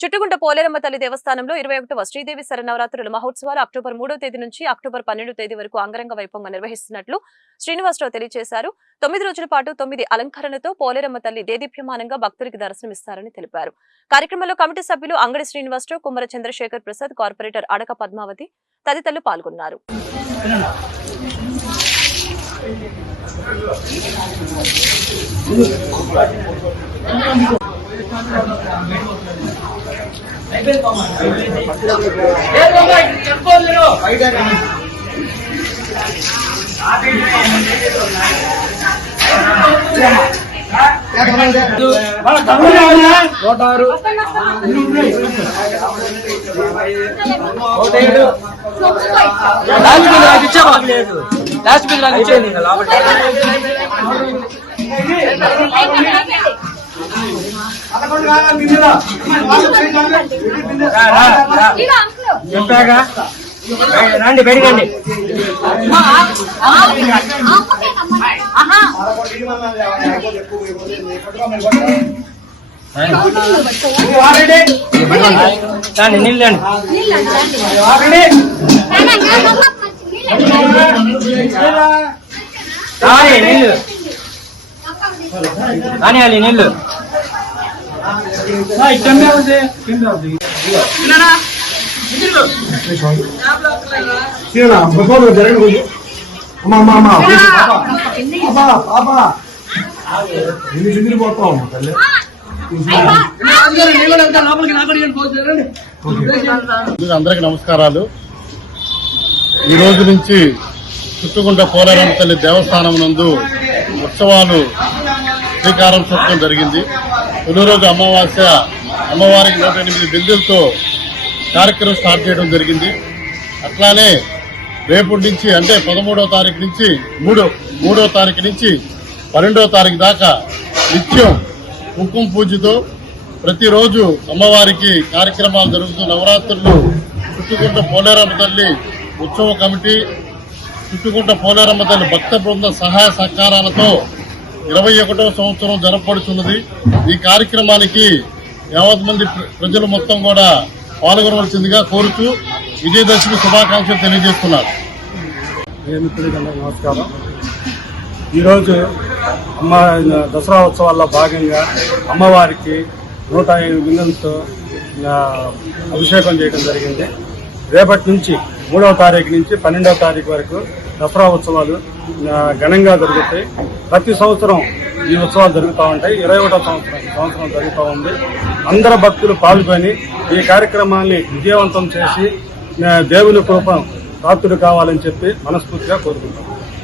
చుట్టుగుంట పోలేరమ్మ తల్లి దేవస్థానంలో ఇరవై ఒకటవ శ్రీదేవి శరన్నవరాత్రుల మహోత్సవాలు అక్టోబర్ మూడో తేదీ నుంచి అక్టోబర్ పన్నెండో తేదీ వరకు అంగరంగ వైభవంగా నిర్వహిస్తున్నట్లు శ్రీనివాసరావు తెలియజేశారు. తొమ్మిది రోజుల పాటు తొమ్మిది అలంకరణతో పోలేరమ్మ తల్లి దేదీప్యమానంగా భక్తులకి దర్శనమిస్తారని తెలిపారు. కార్యక్రమంలో కమిటీ సభ్యులు అంగడి శ్రీనివాసరావు కుమ్మర చంద్రశేఖర్ ప్రసాద్ కార్పొరేటర్ అడక పద్మావతి తదితరులు పాల్గొన్నారు. నూట ఆరు నూట ఏడు లాస్ట్ బిల్ నాకు ఇచ్చా బాబు లేదు లాస్ట్ బిల్ నాకు ఇచ్చేది ఇంకా లోపల చెప్పాగా? రండి బయటకండి. రండి. నీళ్ళు రాని నీళ్ళు. రాని అది నీళ్ళు. జరగదు కొంచెం అమ్మా అమ్మా అమ్మా పాపా పాపా ఎన్ని చిందిరి పోతావు అమ్మా తల్లి. ముందుగా అందరికీ నమస్కారాలు. ఈ రోజు నుంచి చుట్టుకుంట పోలేరమ్మ తల్లి దేవస్థానం నందు ఉత్సవాలు శ్రీకారం చుట్టడం జరిగింది. తొలి రోజు అమావాస్య అమ్మవారికి నూట ఎనిమిది బిందులతో కార్యక్రమం స్టార్ట్ చేయడం జరిగింది. అట్లానే రేపటి నుంచి అంటే పదమూడవ తారీఖు నుంచి మూడో మూడో తారీఖు నుంచి పన్నెండవ తారీఖు దాకా నిత్యం కుంకుమ పూజతో ప్రతిరోజు అమ్మవారికి కార్యక్రమాలు జరుగుతూ నవరాత్రులు చుట్టుకుంట పోలేరమ్మ తల్లి ఉత్సవ కమిటీ చుట్టుకుంట పోలేరమ్మ తల్లి భక్త బృంద సహాయ సహకారాలతో ఇరవై ఒకటో సంవత్సరం జరపబడుతున్నది ఈ కార్యక్రమానికి యావత్ మంది ప్ర- ప్రజలు మొత్తం కూడా పాల్గొనవలసిందిగా కోరుతూ విజయదశమి శుభాకాంక్షలు తెలియజేస్తున్నారు నమస్కారం. ఈరోజు అమ్మ దసరా ఉత్సవాల్లో భాగంగా అమ్మవారికి నూట ఐదు బిందెలతో అభిషేకం చేయడం జరిగింది. రేపటి నుంచి మూడవ తారీఖు నుంచి పన్నెండవ తారీఖు వరకు దసరా ఉత్సవాలు ఘనంగా జరుగుతాయి. ప్రతి సంవత్సరం ఈ ఉత్సవాలు జరుగుతూ ఉంటాయి. ఇరవై ఒకటో సంవత్సరం సంవత్సరం జరుగుతూ ఉంది. అందరు భక్తులు పాల్గొని ఈ కార్యక్రమాన్ని విజయవంతం చేసి దేవుని కృప ప్రాప్తులు కావాలని చెప్పి మనస్ఫూర్తిగా కోరుకుంటాం